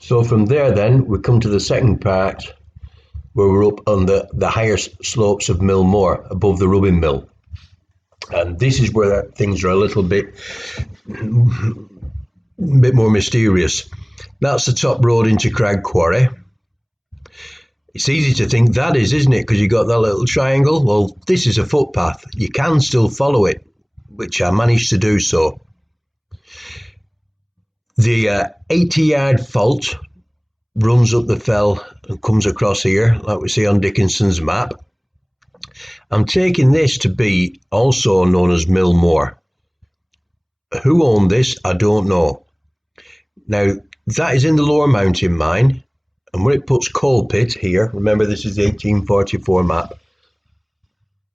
So from there then, we come to the second part where we're up on the higher slopes of Millmore, above the rubbing mill. And this is where things are a little bit more mysterious. That's the top road into Crag Quarry. It's easy to think that is, isn't it? Because you've got that little triangle. Well, this is a footpath. You can still follow it, which I managed to do so. The 80-yard fault runs up the fell and comes across here, like we see on Dickinson's map. I'm taking this to be also known as Millmore. Who owned this, I don't know. Now, that is in the Lower Mountain Mine, and where it puts Coal Pit here, remember this is the 1844 map,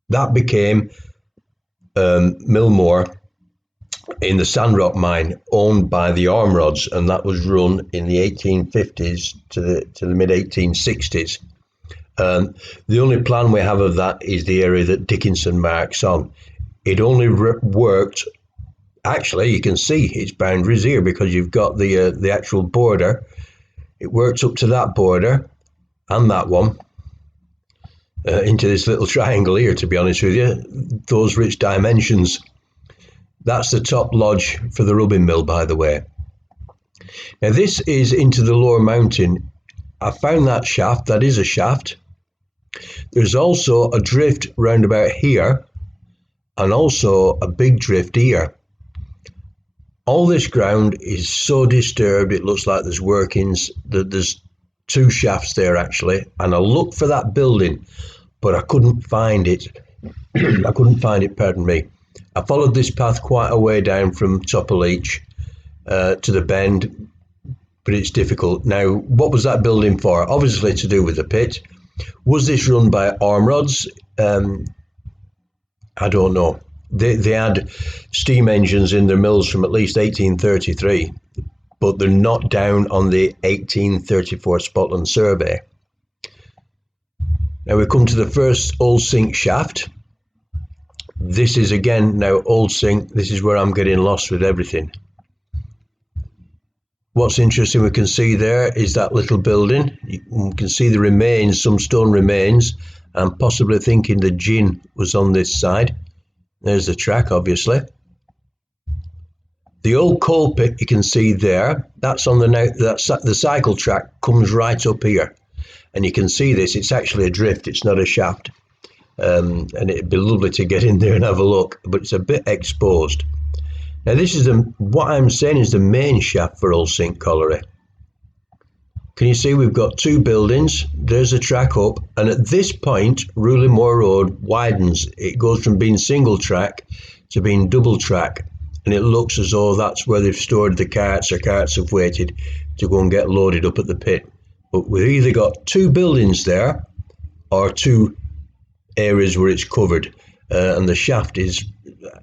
that became Millmore in the Sandrock Mine, owned by the Armrods, and that was run in the 1850s to the mid-1860s. The only plan we have of that is the area that Dickinson marks on. It only worked, actually you can see its boundaries here because you've got the actual border. It works up to that border and that one into this little triangle here, to be honest with you. Those rich dimensions. That's the top lodge for the rubbing mill, by the way. Now this is into the Lower Mountain. I found that shaft, that is a shaft. There's also a drift round about here and also a big drift here. All this ground is so disturbed, it looks like there's workings. There's two shafts there actually, and I looked for that building, but I couldn't find it. I couldn't find it, pardon me. I followed this path quite a way down from Topperleach to the bend, but it's difficult. Now, what was that building for? Obviously to do with the pit. Was this run by Armrods? I don't know. They had steam engines in their mills from at least 1833, but they're not down on the 1834 Spotland survey. Now we come to the first old sink shaft. This is again now old sink. This is where I'm getting lost with everything. What's interesting we can see there is that little building. You can see the remains, some stone remains. I'm possibly thinking the gin was on this side. There's the track, obviously. The old coal pit you can see there, that's on the cycle track comes right up here. And you can see this, it's actually a drift, it's not a shaft. And it'd be lovely to get in there and have a look, but it's a bit exposed. Now this is what I'm saying is the main shaft for Old Sink Colliery. Can you see we've got two buildings, there's a track up, and at this point Rooley Moor Road widens. It goes from being single track to being double track, and it looks as though that's where they've stored the carts, or carts have waited to go and get loaded up at the pit. But we've either got two buildings there or two areas where it's covered, and the shaft is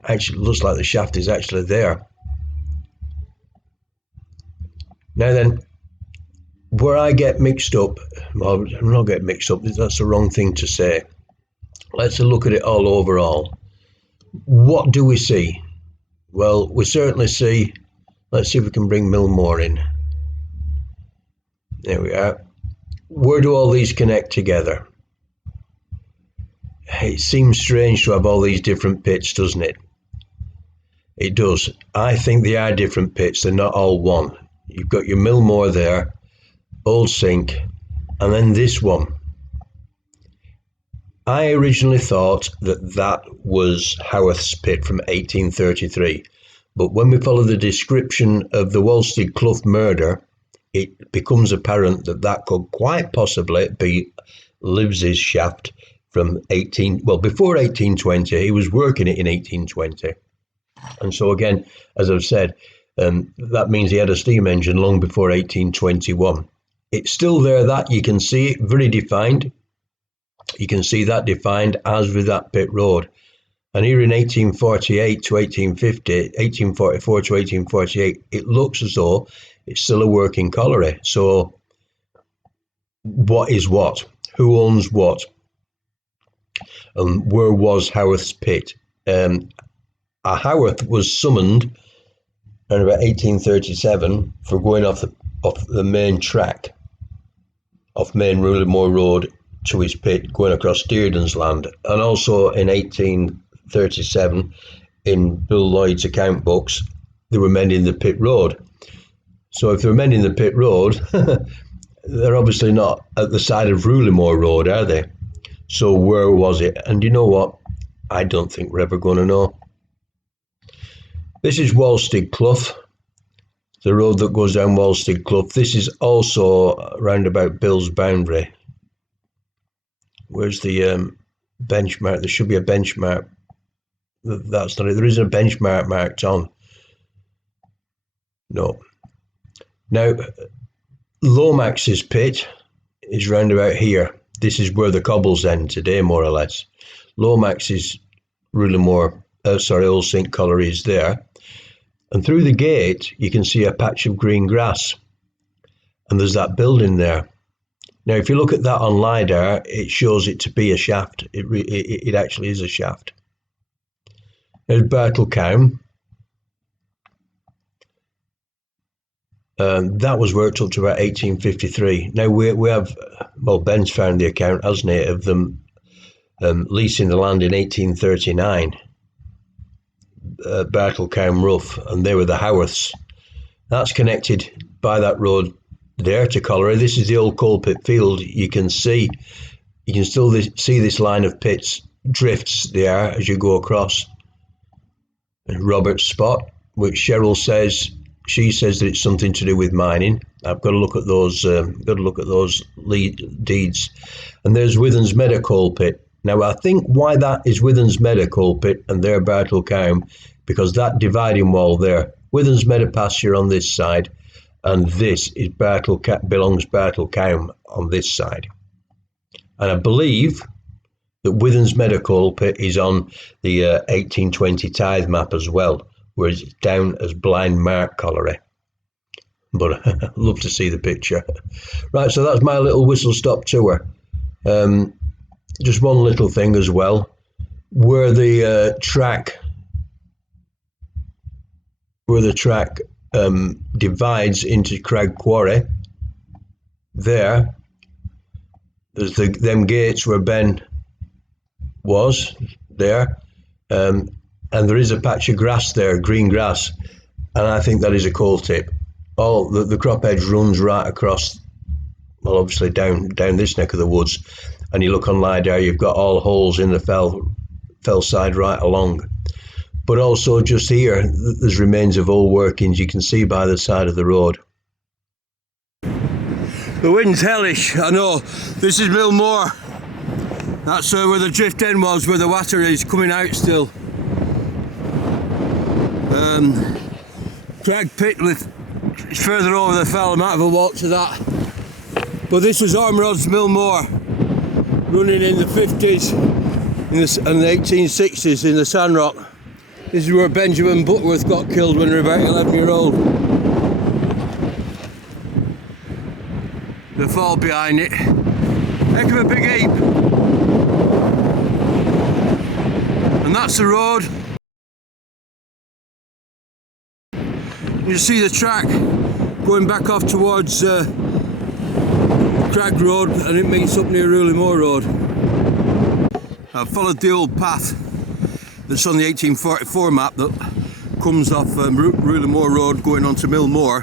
actually, looks like the shaft is actually there. Now then, where I get mixed up, well, I'm not getting mixed up, that's the wrong thing to say. Let's look at it all overall. What do we see? Well, we certainly see, let's see if we can bring Millmore in. There we are. Where do all these connect together? It seems strange to have all these different pits, doesn't it? It does. I think they are different pits, they're not all one. You've got your Millmore there, Old Sink, and then this one. I originally thought that was Howarth's pit from 1833, but when we follow the description of the Wolstead Clough murder, it becomes apparent that could quite possibly be Lives's shaft from before 1820. He was working it in 1820. And so again, as I've said, that means he had a steam engine long before 1821. It's still there, that you can see it very defined. You can see that defined as with that pit road. And here in 1848 to 1850, 1844 to 1848, it looks as though it's still a working colliery. So what is what? Who owns what? And where was Howarth's pit? Howarth was summoned in about 1837 for going off of the main track of main Rooley Moor Road to his pit going across Dearden's land. And also in 1837, in Bill Lloyd's account books, they were mending the pit road. So if they're mending the pit road, they're obviously not at the side of Rooley Moor Road, are they? So where was it? And you know what? I don't think we're ever going to know. This is Walstead Clough, the road that goes down Walstead Clough. This is also round about Bill's boundary. Where's the benchmark? There should be a benchmark. That's not it. There isn't a benchmark marked on. No. Now, Lomax's pit is round about here. This is where the cobbles end today, more or less. Lomax's Rooley Moor, Old St. Collieries there. And through the gate, you can see a patch of green grass. And there's that building there. Now, if you look at that on LiDAR, it shows it to be a shaft. It actually is a shaft. There's Bartlecown. That was worked up to about 1853. Now, we have, well, Ben's found the account, hasn't he, of them leasing the land in 1839. Bartlecown Rough, and they were the Howarths. That's connected by that road there to Colliery. This is the old coal pit field. You can still see this line of pits, drifts there as you go across. Robert's spot, which Cheryl says, she says that it's something to do with mining. I've got to look at those. Deeds. And there's Withen's Meadow coal pit. Now, I think why that is Withen's Meadow coal pit and there Bartlecown, because that dividing wall there, Withen's Meadow pasture on this side, and this is belongs Bartlecown on this side. And I believe that Withen's Meadow coal pit is on the 1820 tithe map as well, where it's down as Blind Mark Colliery. But I'd love to see the picture. Right, so that's my little whistle-stop tour. Just one little thing as well, where the track divides into Crag Quarry. There's them gates where Ben was there, and there is a patch of grass there, green grass, and I think that is a coal tip. The crop edge runs right across, well, obviously down this neck of the woods, and you look on LiDAR, you've got all holes in the fell side right along. But also just here, there's remains of old workings you can see by the side of the road. The wind's hellish, I know. This is Millmore. That's where the drift end was, where the water is coming out still. Crag Pit it's further over the fell, I might have a walk to that. But this was Ormerod's Millmore, running in the 50s and the 1860s in the Sandrock. This is where Benjamin Butterworth got killed when he was about 11-year-old. The fall behind it. Heck of a big heap. And that's the road. You see the track going back off towards Crag Road, and it meets up near Rooley Moor Road. I've followed the old path that's on the 1844 map that comes off Rooley Moor Road going on to Millmore,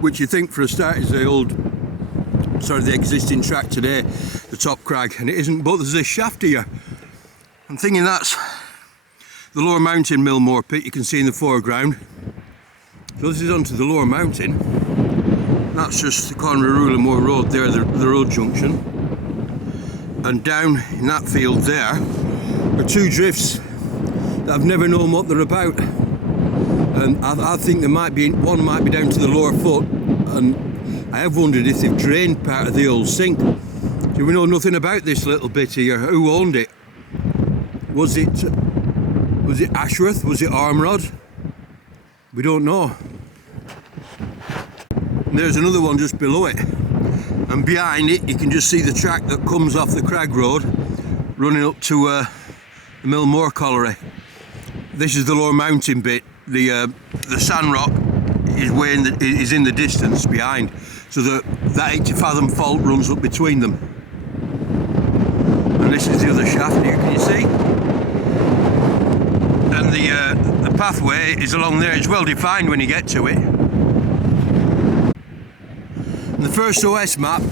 which you think for a start is the existing track today, the top crag, and it isn't, but there's this shaft here. I'm thinking that's the lower mountain Millmore pit you can see in the foreground. So this is onto the lower mountain. That's just the corner of Rooley Moor Road there, the road junction. And down in that field there are two drifts that I've never known what they're about. And I think one might be down to the lower foot, and I have wondered if they've drained part of the old sink. Do we know nothing about this little bit here? Who owned it? Was it Ashworth? Was it Ormerod? We don't know. And there's another one just below it, and behind it you can just see the track that comes off the Crag Road running up to the Millmore Colliery. This is the lower mountain bit. The Sandrock is in the distance behind, so that 80 fathom fault runs up between them. And this is the other shaft here, can you see? And the pathway is along there. It's well defined when you get to it. And the first OS map,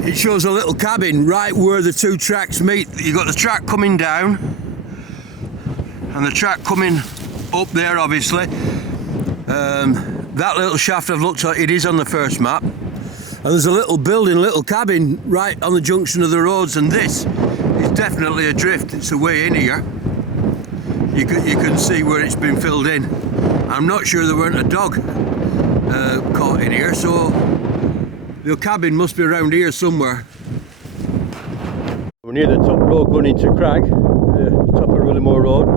it shows a little cabin right where the two tracks meet. You've got the track coming down and the track coming up there, obviously. That little shaft I've looked at, it is on the first map. And there's a little building, a little cabin right on the junction of the roads, and this is definitely a drift. It's a way in here. You can see where it's been filled in. I'm not sure there weren't a dog caught in here, so the cabin must be around here somewhere. We're near the top road going into Crag, the top of Rooley Moor Road,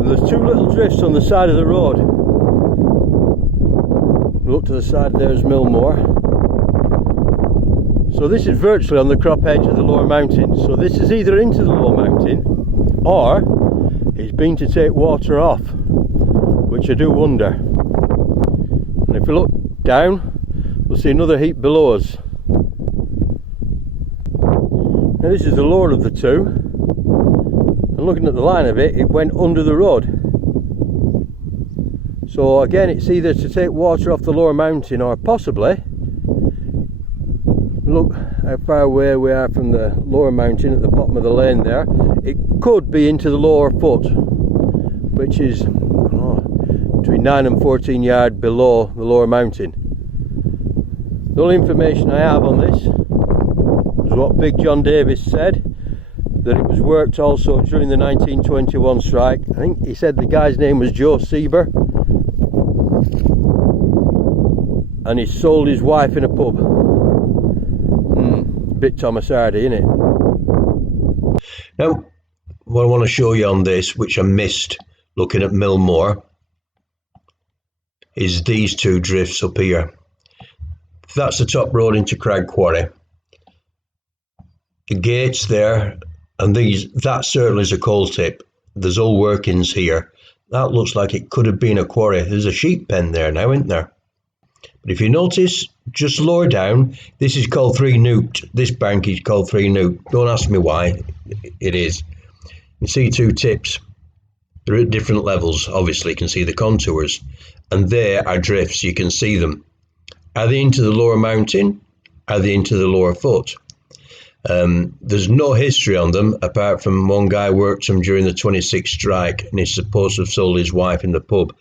and there's two little drifts on the side of the road. Look to the side, there's Millmore. So this is virtually on the crop edge of the lower mountain. So this is either into the lower mountain, or it's been to take water off, which I do wonder. And if we look down, we'll see another heap below us. Now this is the lower of the two, and looking at the line of it, it went under the road. So again, it's either to take water off the lower mountain, or possibly, look how far away we are from the lower mountain at the bottom of the lane there, it could be into the lower foot, which is between 9 and 14 yards below the lower mountain. The only information I have on this is what Big John Davis said, that it was worked also during the 1921 strike. I think he said the guy's name was Joe Sieber, and he sold his wife in a pub. Bit Thomas Hardy, innit? Now, what I want to show you on this, which I missed looking at Millmore, is these two drifts up here. That's the top road into Crag Quarry. The gates there, and that certainly is a coal tip. There's all workings here. That looks like it could have been a quarry. There's a sheep pen there now, isn't there? But if you notice, just lower down, this is called 3 Newt. This bank is called 3 Newt. Don't ask me why, it is. You see two tips. They're at different levels, obviously. You can see the contours. And there are drifts, you can see them. Are they into the lower mountain? Are they into the lower foot? There's no history on them, apart from one guy worked them during the 26th strike, and he's supposed to have sold his wife in the pub.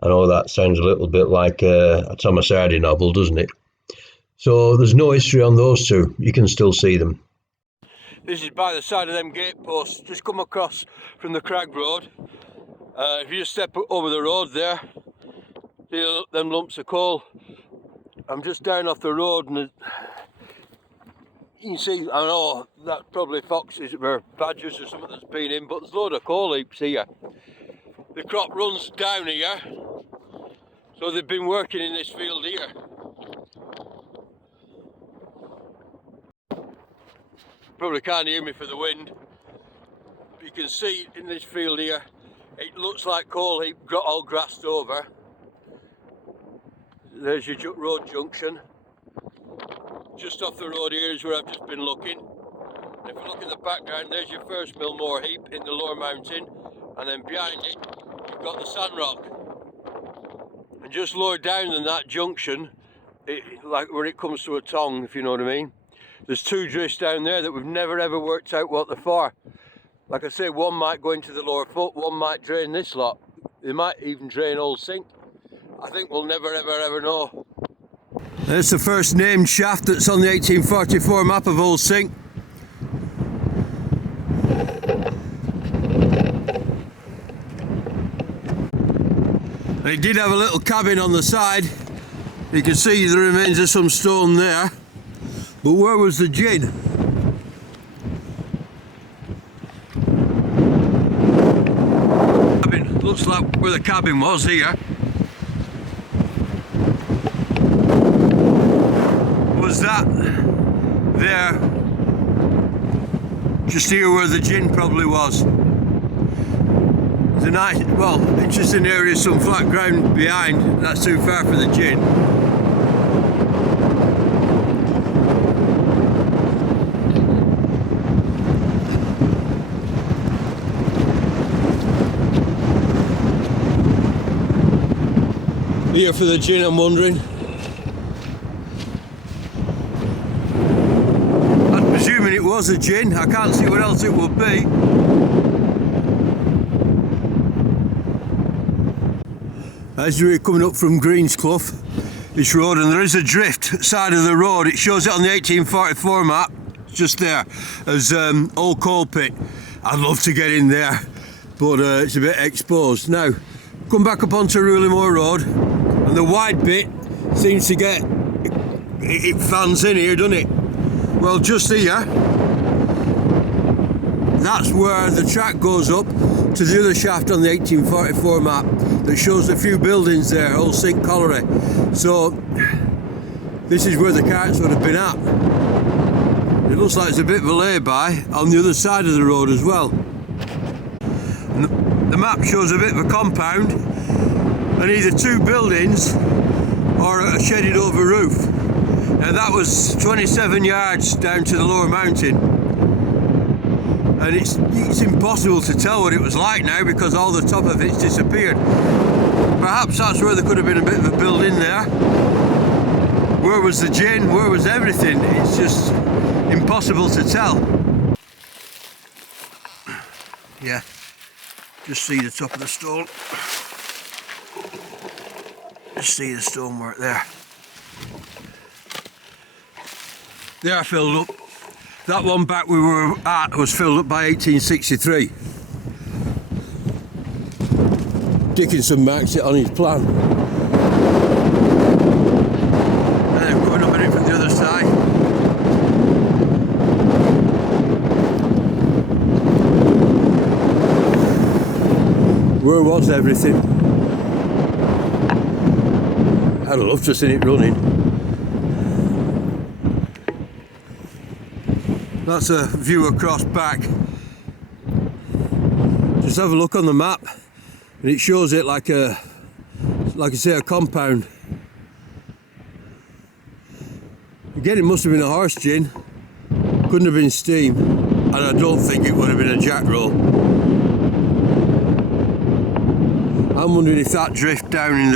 I know that sounds a little bit like a Thomas Hardy novel, doesn't it? So there's no history on those two. You can still see them. This is by the side of them gate posts. Just come across from the Crag Road. If you just step over the road there, see them lumps of coal. I'm just down off the road, and you can see, I know that's probably foxes or badgers or something that's been in, but there's a load of coal heaps here. The crop runs down here, so they've been working in this field here. Probably can't hear me for the wind. But you can see in this field here, it looks like coal heap got all grassed over. There's your road junction. Just off the road here is where I've just been looking. And if you look in the background, there's your first Millmore heap in the lower mountain, and then behind it you've got the sand rock. And just lower down than that junction, like where it comes to a tongue, if you know what I mean, there's two drifts down there that we've never ever worked out what they're for. Like I say, one might go into the lower foot, one might drain this lot. They might even drain Old Sink. I think we'll never ever know. There's the first named shaft that's on the 1844 map of Old Sink. And it did have a little cabin on the side. You can see the remains of some stone there. But where was the gin? Cabin, looks like where the cabin was here. Was that there? Just here where the gin probably was. There's a nice, well, interesting area, some flat ground behind. That's too far for the gin. Here for the gin, I'm wondering. I'm presuming it was a gin. I can't see what else it would be. As we're coming up from Greensclough, this road, and there is a drift side of the road. It shows it on the 1844 map, just there, as old coal pit. I'd love to get in there, but it's a bit exposed. Now, come back up onto Rooley Moor Road, and the wide bit seems to get, it fans in here, doesn't it? Well, just here, that's where the track goes up to the other shaft on the 1844 map that shows a few buildings there, old St. Colliery. So this is where the carts would have been at. It looks like it's a bit of a lay-by on the other side of the road as well. And the map shows a bit of a compound and either two buildings or a shedded over roof. Now that was 27 yards down to the lower mountain, and it's impossible to tell what it was like now because all the top of it's disappeared. Perhaps that's where there could have been a bit of a building there. Where was the gin? Where was everything? It's just impossible to tell. Yeah, just see the top of the stone. Just see the stonework there. They are filled up. That one back we were at was filled up by 1863. Dickinson marks it on his plan. And they're coming up in it from the other side. Where was everything? I'd love to see it running. That's a view across back. Just have a look on the map, and it shows it like I say, a compound. Again, it must have been a horse gin. Couldn't have been steam, and I don't think it would have been a jack roll. I'm wondering if that drift down in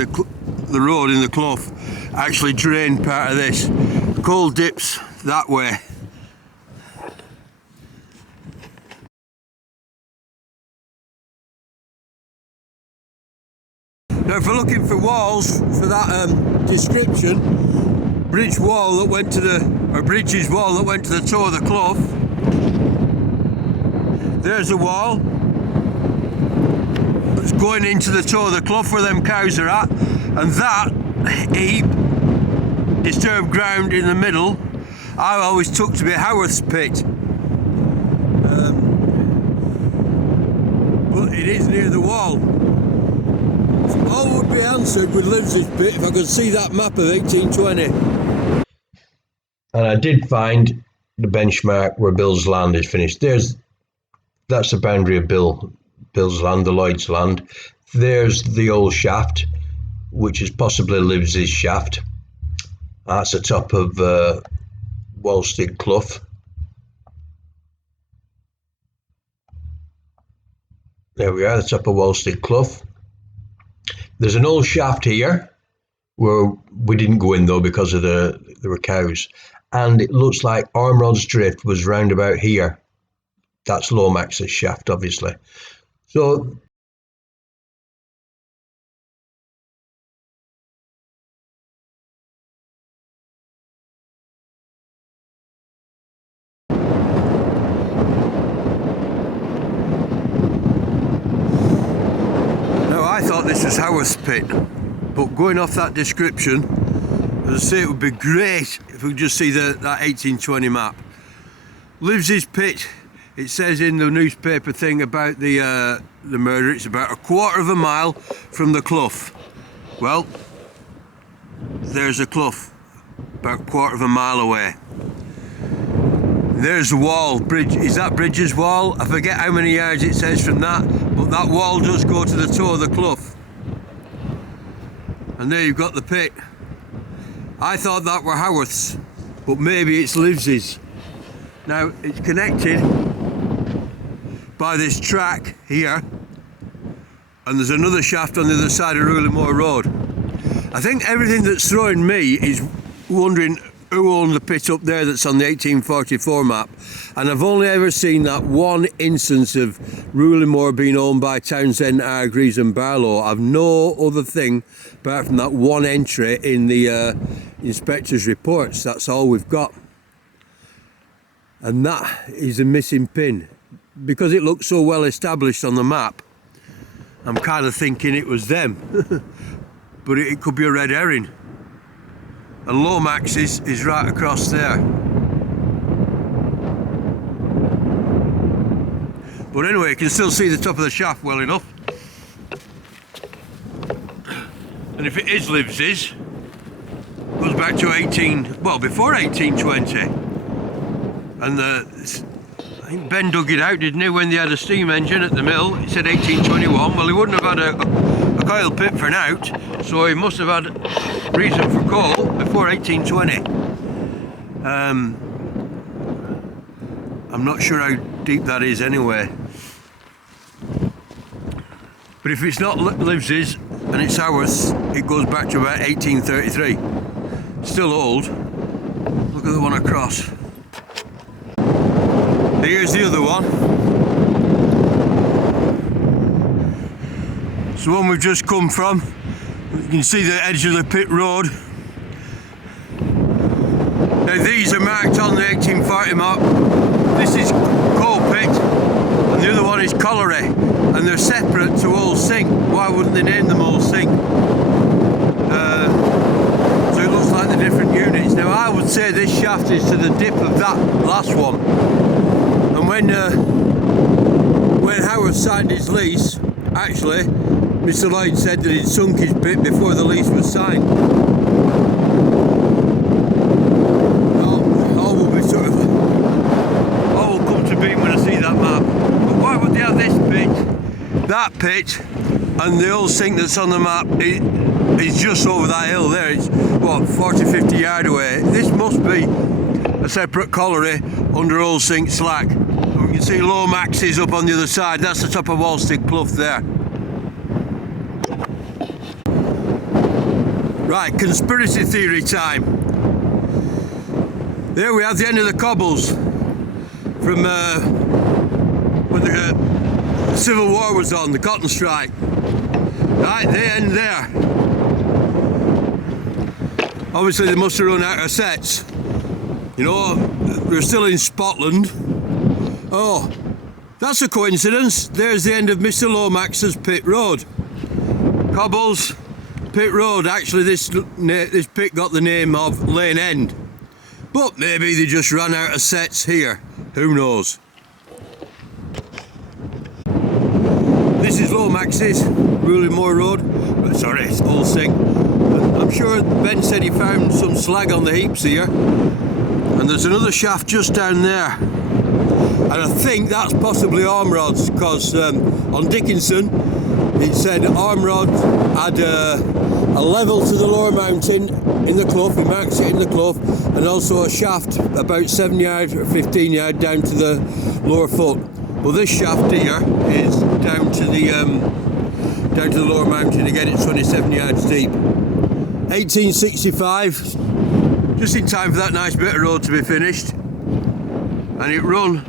the road in the clough actually drained part of this. Coal dips that way. Now, if we're looking for walls for that description, bridges wall that went to the toe of the clough. There's a wall. It's going into the toe of the clough where them cows are at, and that heap, disturbed ground in the middle, I always took to be Howarth's pit. But it is near the wall. All would be answered with Livesey's pit if I could see that map of 1820. And I did find the benchmark where Bill's land is finished. That's the boundary of Bill's land, the Lloyd's land. There's the old shaft, which is possibly Livesey's shaft. That's the top of Walstead Clough. There we are, the top of Walstead Clough. There's an old shaft here where we didn't go in though because of there were cows, and it looks like Ormrod's drift was round about here. That's Lomax's shaft, obviously. So I thought this was Howarth's pit, but going off that description, as I say, it would be great if we could just see that 1820 map. Livesey's pit, it says in the newspaper thing about the murder, it's about a quarter of a mile from the clough. Well, there's a clough, about a quarter of a mile away. There's the wall, bridge. Is that Bridges wall? I forget how many yards it says from that, but that wall does go to the toe of the clough. And there you've got the pit. I thought that were Haworth's, but maybe it's Lives's. Now it's connected by this track here, and there's another shaft on the other side of Rooley Moor Road. I think everything that's throwing me is wondering who owned the pit up there that's on the 1844 map, and I've only ever seen that one instance of Rooley Moor being owned by Townsend, Hargreaves and Barlow. I've no other thing apart from that one entry in the inspector's reports. That's all we've got, and that is a missing pin. Because it looks so well established on the map, I'm kind of thinking it was them. But it could be a red herring. And Lomax is right across there. But anyway, you can still see the top of the shaft well enough. And if it is Lives's, it goes back to before 1820. And I think Ben dug it out, didn't he, when they had a steam engine at the mill. It said 1821. Well, he wouldn't have had a coil pit for an out, so he must have had reason for coal before 1820. I'm not sure how deep that is anyway. But if it's not Lives's and it's Haworth's, it goes back to about 1833. Still old. Look at the one across. Here's the other one. It's the one we've just come from. You can see the edge of the pit road. Now these are marked on the 1840 map. This is coal pit and the other one is colliery, and they're separate to Old Sink. Why wouldn't they name them Old Sink? So it looks like the different units. Now I would say this shaft is to the dip of that last one. And when Howard signed his lease, actually, Mr. Lloyd said that he'd sunk his pit before the lease was signed. All will come to being when I see that map. But why would they have this pit, that pit, and the old sink that's on the map? It's just over that hill there. It's what, 40-50 yards away. This must be a separate colliery under Old Sink Slack. And we can see Lomax is up on the other side. That's the top of Wallstick Clough there. Right, conspiracy theory time. There we have the end of the cobbles from when the Civil War was on, the cotton strike. Right, they end there. Obviously they must have run out of sets. You know, we're still in Scotland. Oh, that's a coincidence. There's the end of Mr. Lomax's pit road. Cobbles, pit road. Actually, this pit got the name of Lane End. But maybe they just ran out of sets here. Who knows? This is Lomax's, Rooley Moor Road. Sorry, it's Old Sink. I'm sure Ben said he found some slag on the heaps here. And there's another shaft just down there. And I think that's possibly arm rods, because on Dickinson it said Armrod had a level to the lower mountain in the clough, he marks it in the clough, and also a shaft about 7 yard or 15 yard down to the lower foot. Well, this shaft here is down to the lower mountain again. It's 27 yards deep. 1865, just in time for that nice bit of road to be finished, and it run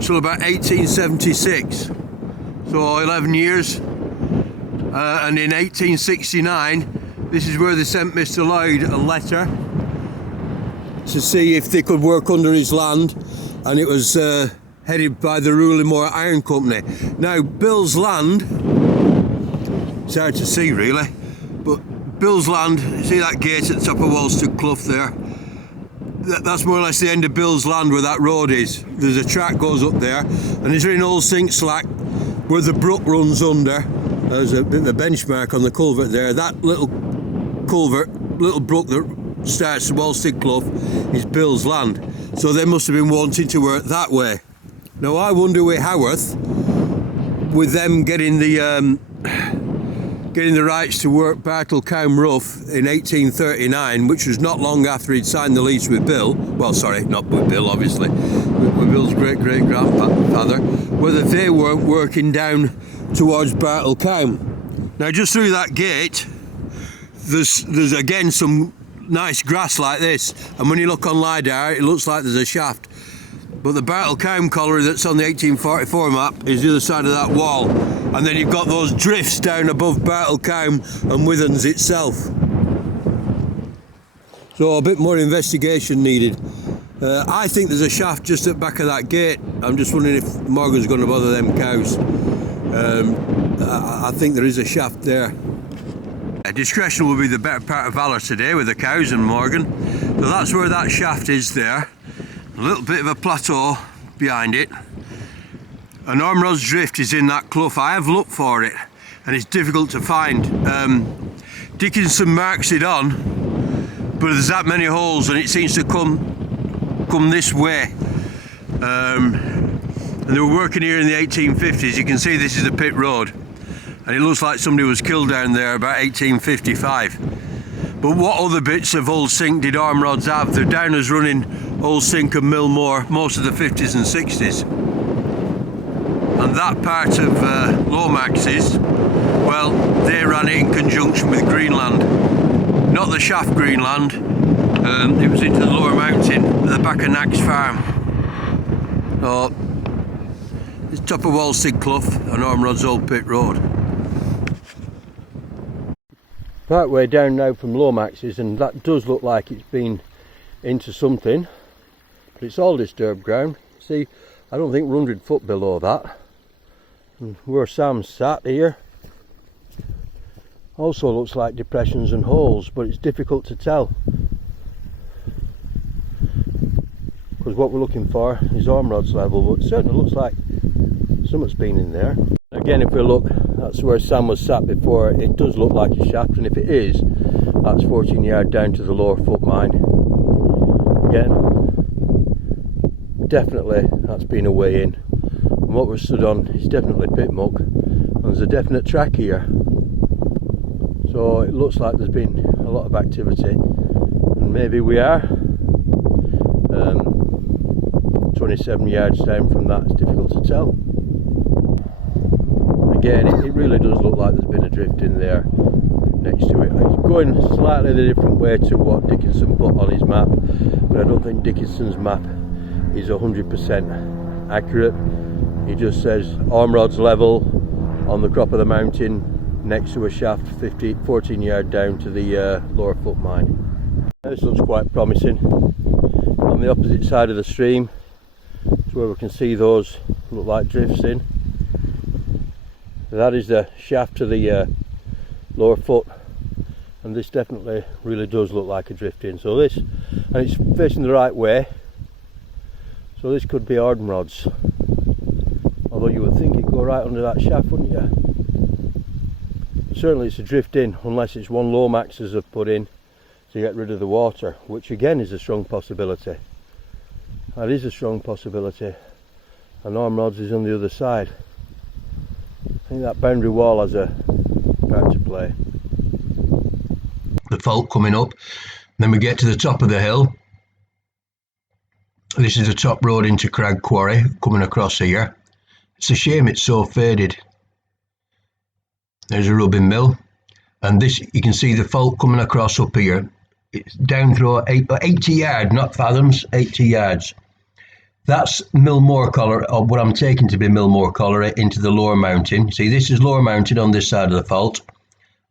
till about 1876, so 11 years. And in 1869, this is where they sent Mr. Lloyd a letter to see if they could work under his land, and it was headed by the Rooley Moor Iron Company. Now, Bill's land, it's hard to see really, but Bill's land, see that gate at the top of Wallstick Clough there? That's more or less the end of Bill's land where that road is. There's a track goes up there, and it's in Old Sink Slack where the brook runs under. There's a bit of a benchmark on the culvert there. That little culvert, little brook that starts at Wallstick Clough is Bill's land. So they must have been wanting to work that way. Now I wonder with Haworth, with them getting the rights to work Bartlecoombe Rough in 1839, which was not long after he'd signed the lease with Bill. Well, sorry, not with Bill, obviously, with Bill's great-great-grandfather, whether they weren't working down towards Bartlecoombe. Now, just through that gate, there's again some nice grass like this, and when you look on LiDAR, it looks like there's a shaft. But the Bartlecoombe colliery that's on the 1844 map is the other side of that wall, and then you've got those drifts down above Bartlecoombe and Withens itself. So a bit more investigation needed. I think there's a shaft just at the back of that gate. I'm just wondering if Morgan's going to bother them cows. I think there is a shaft there. Discretion will be the better part of valour today with the cows and Morgan. So that's where that shaft is there. A little bit of a plateau behind it. An Ormerod's drift is in that clough. I have looked for it and it's difficult to find. Dickinson marks it on, but there's that many holes and it seems to come this way. And they were working here in the 1850s. You can see this is the pit road, and it looks like somebody was killed down there about 1855. But what other bits of old sink did Ormerod's have? They're down as running Old Sink and Millmore most of the 50s and 60s. And that part of Lomax's, well, they ran it in conjunction with Greenland. Not the shaft Greenland, it was into the lower mountain at the back of Nack's farm. So, it's top of Old Sink Clough and Ormerod's Old Pit Road. Part way down now from Lomax's, and that does look like it's been into something, but it's all disturbed ground. See, I don't think we're 100 foot below that. And where Sam's sat here also looks like depressions and holes, but it's difficult to tell because what we're looking for is Ormerod's level, but it certainly looks like something's been in there. Again, if we look, that's where Sam was sat before. It does look like a shaft, and if it is, that's 14 yards down to the lower foot mine. Again, definitely that's been a way in. And what we're stood on is definitely pit muck, and there's a definite track here. So it looks like there's been a lot of activity, and maybe we are 27 yards down from that. It's difficult to tell. Again, it really does look like there's been a drift in there next to it. It's going slightly the different way to what Dickinson put on his map, but I don't think Dickinson's map is 100% accurate. He just says Ormerod's level on the crop of the mountain next to a shaft 14 yards down to the lower foot mine. This looks quite promising. On the opposite side of the stream, it's where we can see those look like drifts in. That is the shaft to the lower foot, and this definitely really does look like a drift in. So this, and it's facing the right way, so this could be Ormerod's. Although you would think it'd go right under that shaft, wouldn't you? Certainly it's a drift in, unless it's one Lomax's have put in to get rid of the water, which again is a strong possibility. That is a strong possibility, and Ormerod's is on the other side. I think that boundary wall has a part to play. The fault coming up, then we get to the top of the hill. This is the top road into Crag Quarry coming across here. It's a shame it's so faded. There's a rubbing mill, and this, you can see the fault coming across up here. It's down through 80 yards, not fathoms, 80 yards. That's Millmore colliery, or what I'm taking to be Millmore colliery, into the lower mountain. See, this is lower mountain on this side of the fault,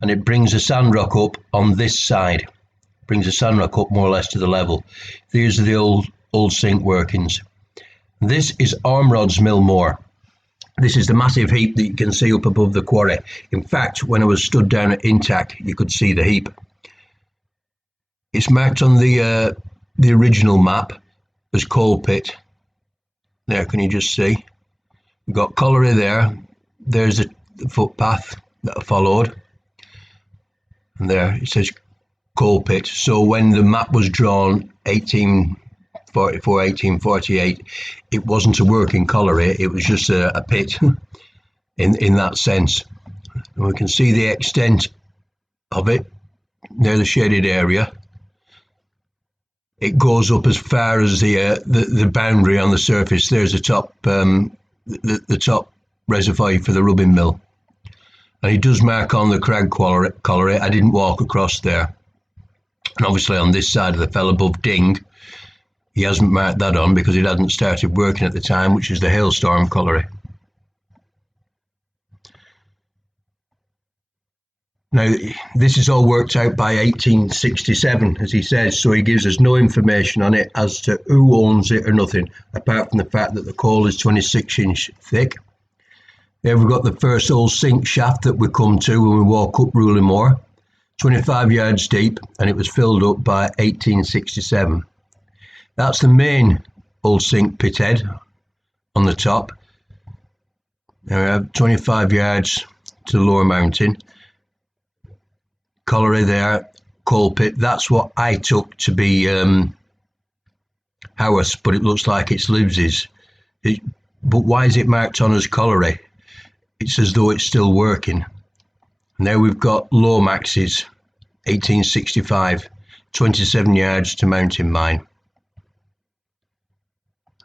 and it brings the sand rock up on this side. Brings the sand rock up more or less to the level. These are the old sink workings. This is Ormerod's Millmore. This is the massive heap that you can see up above the quarry. In fact, when I was stood down at Intac, you could see the heap. It's marked on the original map as coal pit. There, can you just see? We've got colliery there. There's the footpath that I followed. And there, it says coal pit. So when the map was drawn, 1844, 1848, it wasn't a working colliery, it was just a pit. in that sense. And we can see the extent of it near the shaded area. It goes up as far as the boundary on the surface. There's the top the top reservoir for the rubbing mill, and he does mark on the crag colliery. I didn't walk across there, and obviously on this side of the fell above Ding, he hasn't marked that on because it hadn't started working at the time, which is the Hailstorm colliery. Now, this is all worked out by 1867, as he says, so he gives us no information on it as to who owns it or nothing, apart from the fact that the coal is 26-inch thick. Here we've got the first old sink shaft that we come to when we walk up Rooley Moor, 25 yards deep, and it was filled up by 1867. That's the main old sink pit head on the top. Now we have 25 yards to the lower mountain. Colliery there, coal pit. That's what I took to be Howarth, but it looks like it's Lives's. But why is it marked on as colliery? It's as though it's still working. Now we've got Lomax's, 1865, 27 yards to Mountain Mine.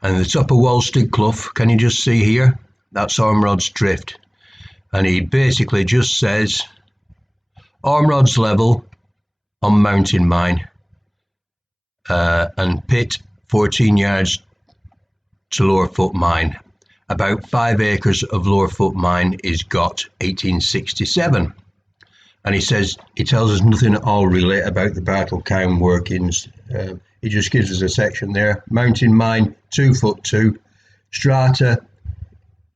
And the top of Walstead Clough, can you just see here? That's Ormerod's Drift. And he basically just says Ormerod's level on Mountain Mine, and pit 14 yards to Lower Foot Mine. About 5 acres of Lower Foot Mine is got 1867. And he says, he tells us nothing at all really about the Bartlecown workings. He just gives us a section there. Mountain Mine 2 foot 2, strata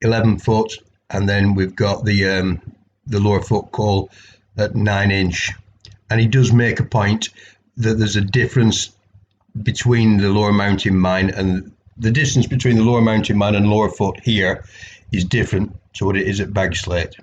11 foot, and then we've got the Lower Foot coal at 9-inch. And he does make a point that there's a difference between the Lower Mountain Mine, and the distance between the Lower Mountain Mine and Lower Foot here is different to what it is at Bagslate.